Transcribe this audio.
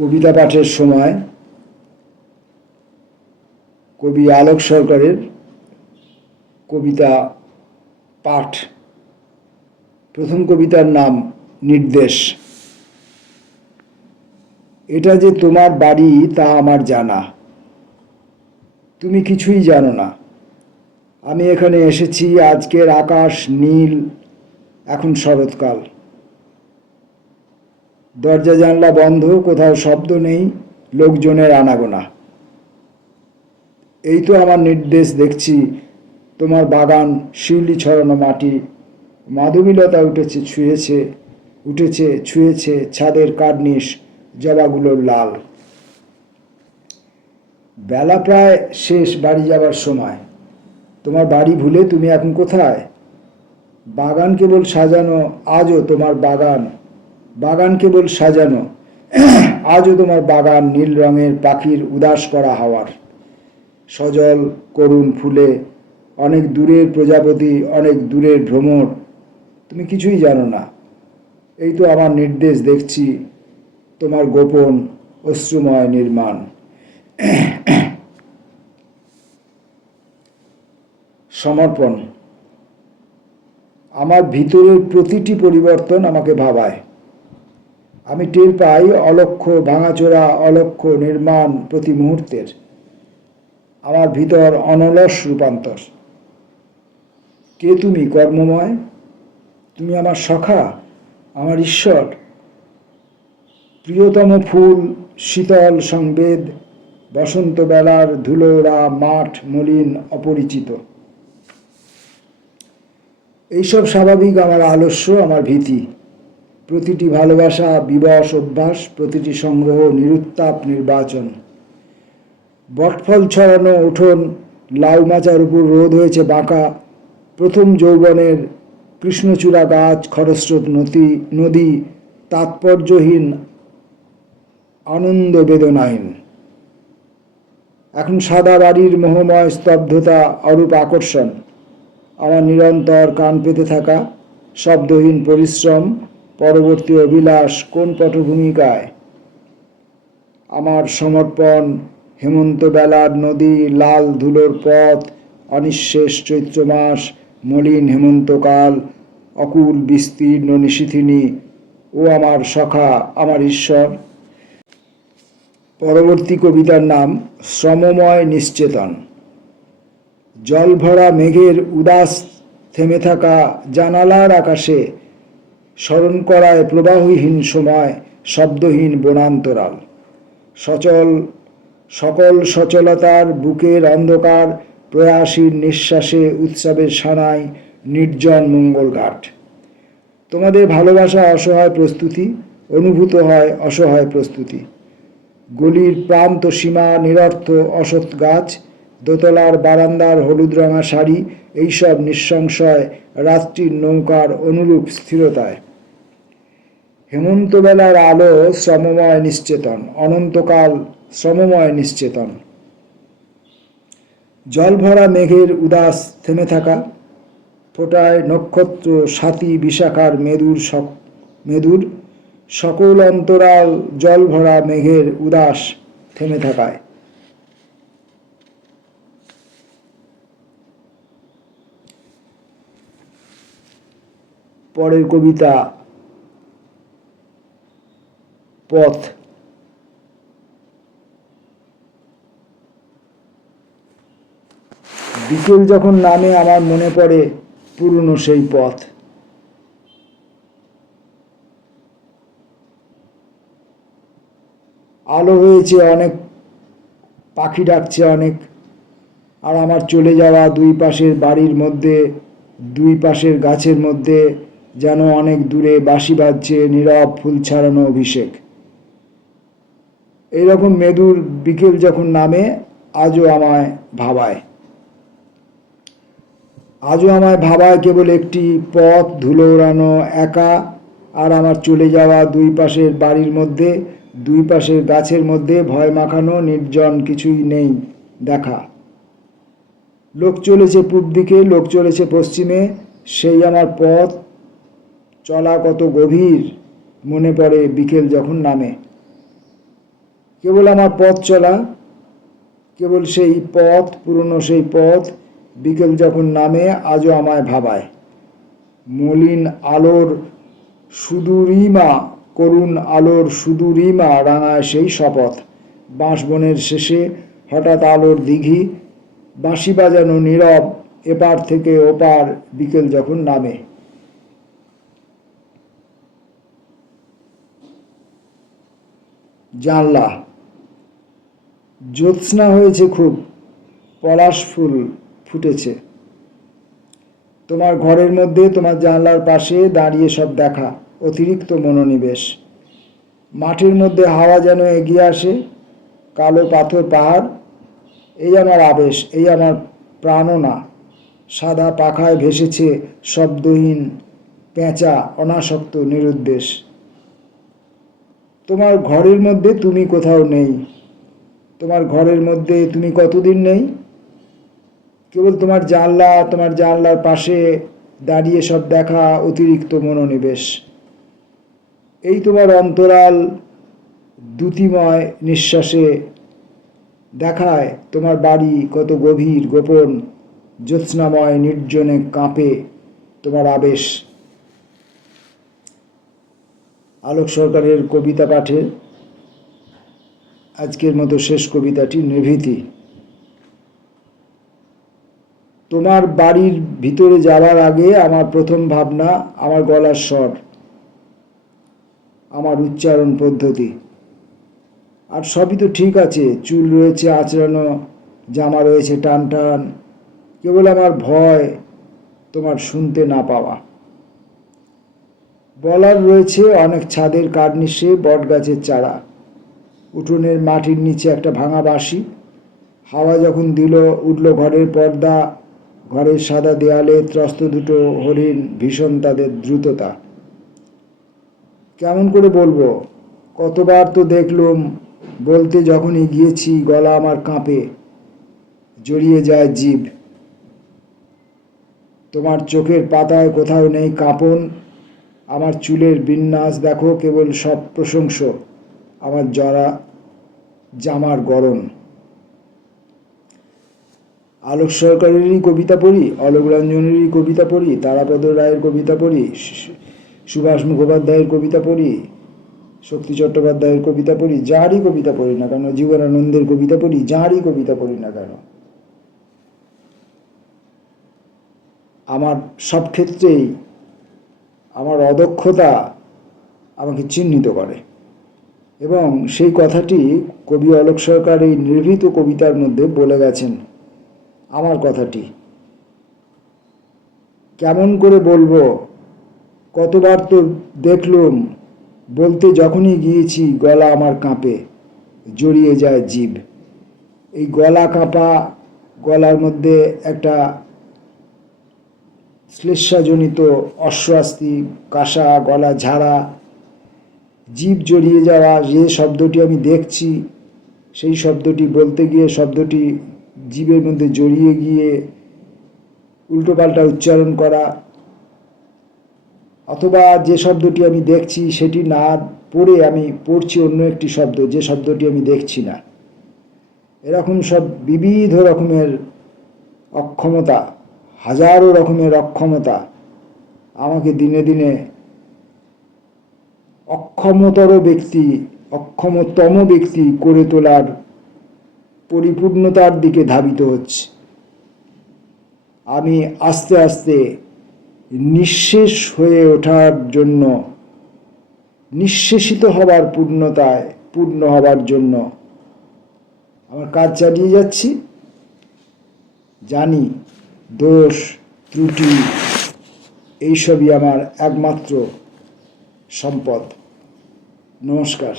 কবিতা পাঠের সময় কবি আলোক সরকারের কবিতা পাঠ। প্রথম কবিতার নাম নির্দেশ। এটা যে তোমার বাড়ি তা আমার জানা, তুমি কিছুই জানো না। আমি এখানে এসেছি, আজকের আকাশ নীল, এখন শরৎকাল। দরজা জানলা বন্ধ, কোথাও শব্দ নেই, লোকজনের আনাগোনা। এই তো আমার নির্দেশ দেখছি, তোমার বাগান শিউলি ছড়ানো মাটি, মাধবীলতা উঠেছে ছুঁয়েছে ছাদের কার্নিশ, জবাগুলোর লাল। বেলা প্রায় শেষ, বাড়ি যাবার সময়। তোমার বাড়ি ভুলে তুমি এখন কোথায়? বাগান কেবল সাজানো, আজও তোমার বাগান কেবল সাজানো, আজও তোমার বাগান নীল রঙের পাখির উদাস করা হাওয়ার। সজল করুণ ফুলে, অনেক দূরের প্রজাপতি, অনেক দূরের ভ্রমর। তুমি কিছুই জানো না। এই তো আমার নির্দেশ দেখছি, তোমার গোপন অশ্রুময় নির্মাণ। সমর্পণ। আমার ভিতরের প্রতিটি পরিবর্তন আমাকে ভাবায়। আমি টের পাই অলক্ষ্য ভাঙাচোরা, অলক্ষ্য নির্মাণ প্রতি মুহূর্তের। আমার ভিতর অনলস রূপান্তর। কে তুমি কর্মময়? তুমি আমার সখা, আমার ঈশ্বর। প্রিয়তম ফুল, শীতল সংবেদ, বসন্ত বেলার ধুলোরা মাঠ মলিন অপরিচিত। এইসব স্বাভাবিক আমার আলস্য, আমার ভীতি। প্রতিটি ভালোবাসা বিবশ অভ্যাস, প্রতিটি সংগ্রহ নিরুত্তাপ নির্বাচন। বটফল ছড়ানো উঠোন, লাউ মাচার উপর রোদ হয়েছে বাঁকা। প্রথম যৌবনের কৃষ্ণচূড়া গাছ, খরস্রোত নদী, তাৎপর্যহীন আনন্দ বেদনাহীন। এখন সাদা বাড়ির মোহময় স্তব্ধতা, অরূপ আকর্ষণ। আমার নিরন্তর কান পেতে থাকা, শব্দহীন পরিশ্রম, পরবর্তী অভিলাষ কোন পটভূমিকায়। আমার সমর্পণ, হেমন্ত বেলার নদী, লাল ধুলোর পথ, অনিঃশেষ চৈত্র মাস, মলিন হেমন্তকাল, অকুল বিস্তীর্ণ নিশীথিনী। ও আমার সখা, আমার ঈশ্বর। পরবর্তী কবিতার নাম শ্রমময় নিশ্চেতন। জল ভরা মেঘের উদাস থেমে থাকা জানালার আকাশে স্মরণ করায় প্রবাহহীন সময়, শব্দহীন বনান্তরাল। সকল সচলতার বুকের অন্ধকার, প্রয়াসীর নিঃশ্বাসে উৎসবের সানাই, নির্জন মঙ্গলঘাট। তোমাদের ভালোবাসা অসহায় প্রস্তুতি, অনুভূত হয় অসহায় প্রস্তুতি। গলির প্রান্ত সীমা নিরর্থ অসৎ গাছ, দোতলার বারান্দার হলুদ রঙা শাড়ি, এইসব নিঃসংশয় রাত্রির নৌকার অনুরূপ স্থিরতায়। হেমন্তবেলার আলো শ্রমময় নিশ্চেতন, অনন্তকাল শ্রমময় নিশ্চেতন। জল ভরা মেঘের উদাস থেমে থাকা, ফোটায় নক্ষত্র স্বাতি বিশাখার মেদুর সকল অন্তরাল জল ভরা মেঘের উদাস থেমে থাকায়। পরের কবিতা পথ। বিকেল যখন নামে আমার মনে পড়ে পুরনো সেই পথ। আলো হয়েছে অনেক, পাখি ডাকছে অনেক, আর আমার চলে যাওয়া দুই পাশের বাড়ির মধ্যে, দুই পাশের গাছের মধ্যে যেন অনেক দূরে বাঁশি বাজছে নীরব ফুল ছাড়ানো অভিষেক। এইরকম মেদুর বিকেল যখন নামে আজও আমায় ভাবায় কেবল একটি পথ, ধুলো ওড়ানো, একা, আর আমার চলে যাওয়া দুই পাশের বাড়ির মধ্যে, দুই পাশের গাছের মধ্যে ভয় মাখানো নির্জন কিছুই নেই দেখা। লোক চলেছে পূব দিকে, লোক চলেছে পশ্চিমে, সেই আমার পথ চলা কত গভীর মনে পড়ে বিকেল যখন নামে। কেবল আমার পথ চলা, কেবল সেই পথ, পুরনো সেই পথ বিকেল যখন নামে আজও আমায় ভাবায়। মলিন আলোর সুদূরিমা, করুণ আলোর সুদূরিমা রাঙায় সেই শপথ। বাঁশবনের শেষে হঠাৎ আলোর দিঘি, বাঁশি বাজানো নীরব এপার থেকে ওপার বিকেল যখন নামে। জানলা, জ্যোৎস্না হয়েছে খুব, পলাশ ফুল ফুটেছে। তোমার ঘরের মধ্যে তোমার জানলার পাশে দাঁড়িয়ে সব দেখা, অতিরিক্ত মনোনিবেশ। মাঠের মধ্যে হাওয়া যেন এগিয়ে আসে, কালো পাথর পাহাড়। এই আমার আবেশ, এই আমার প্রাণনা। সাদা পাখায় ভেসেছে শব্দহীন পেঁচা, অনাসক্ত নিরুদ্দেশ। তোমার ঘরের মধ্যে তুমি কোথাও নেই। তোমার ঘরের মধ্যে তুমি কতদিন নেই? কেবল তোমার জানলা, তোমার জানলার পাশে দাঁড়িয়ে সব দেখা, অতিরিক্ত মনোনিবেশ। এই তোমার অন্তরাল দ্যুতিময় নিঃশ্বাসে দেখায় তোমার বাড়ি কত গভীর, গোপন, জ্যোৎস্নাময় নির্জনে কাঁপে তোমার আবেশ। আলোক সরকারের কবিতা পাঠে আজকের মতো শেষ কবিতাটি নিভৃতি। তোমার বাড়ির ভিতরে যাওয়ার আগে আমার প্রথম ভাবনা আমার গলার স্বর, আমার উচ্চারণ পদ্ধতি। আর সবই তো ঠিক আছে, চুল রয়েছে আঁচড়ানো, জামা রয়েছে টান টান। কেবল আমার ভয় তোমার শুনতে না পাওয়া। বলার রয়েছে অনেক ছাদের কার্নিশে বটগাছের চারা, উঠোনের মাটির নিচে একটা ভাঙা বাঁশি। হাওয়া যখন দিল উঠল ঘরের পর্দা, ঘরের সাদা দেয়ালে ত্রস্ত দুটো হরিণ, ভীষণ তাদের দ্রুততা। কেমন করে বলবো, কতবার তো দেখলুম, বলতে যখনই গিয়েছি গলা আমার কাঁপে, জড়িয়ে যায় জিভ। তোমার চোখের পাতায় কোথাও নেই কাঁপন। আমার চুলের বিন্যাস দেখো কেবল সব প্রশংস, আমার জরা জামার গরম। আলোক সরকারেরই কবিতা পড়ি, অলোক রঞ্জনেরই কবিতা পড়ি, তারাপদ রায়ের কবিতা পড়ি, সুভাষ মুখোপাধ্যায়ের কবিতা পড়ি, শক্তি চট্টোপাধ্যায়ের কবিতা পড়ি, যারই কবিতা পড়ি না কেন, জীবনানন্দের কবিতা পড়ি, যারই কবিতা পড়ি না কেন, আমার সব ক্ষেত্রেই আমার অদক্ষতা আমাকে চিহ্নিত করে। এবং সেই কথাটি কবি অলোক সরকার এই নির্ভীত কবিতার মধ্যে বলে গেছেন। আমার কথাটি কেমন করে বলবো, কতবার তো দেখলুম, বলতে যখনই গিয়েছি গলা আমার কাঁপে, জড়িয়ে যায় জিভ। এই গলা কাঁপা, গলার মধ্যে একটা শ্লেষাজনিত অস্বস্তি, কাশা, গলা ঝাড়া, জিভ জড়িয়ে যাওয়া, যে শব্দটি আমি দেখছি সেই শব্দটি বলতে গিয়ে শব্দটি জিভের মধ্যে জড়িয়ে গিয়ে উল্টোপাল্টা উচ্চারণ করা, অথবা যে শব্দটি আমি দেখছি সেটি না পড়ে আমি পড়ছি অন্য একটি শব্দ, যে শব্দটি আমি দেখছি না। এরকম সব বিবিধ রকমের অক্ষমতা, হাজারো রকমের অক্ষমতা আমাকে দিনে দিনে অক্ষমতম ব্যক্তি করে তোলার পরিপূর্ণতার দিকে ধাবিত হচ্ছে। আমি আস্তে আস্তে নিঃশেষ হয়ে ওঠার জন্য, নিঃশেষিত হবার পূর্ণতায় পূর্ণ হবার জন্য আমার কাজ চালিয়ে যাচ্ছি। জানি দোষ ত্রুটি এইসবই আমার একমাত্র সম্পদ। নমস্কার।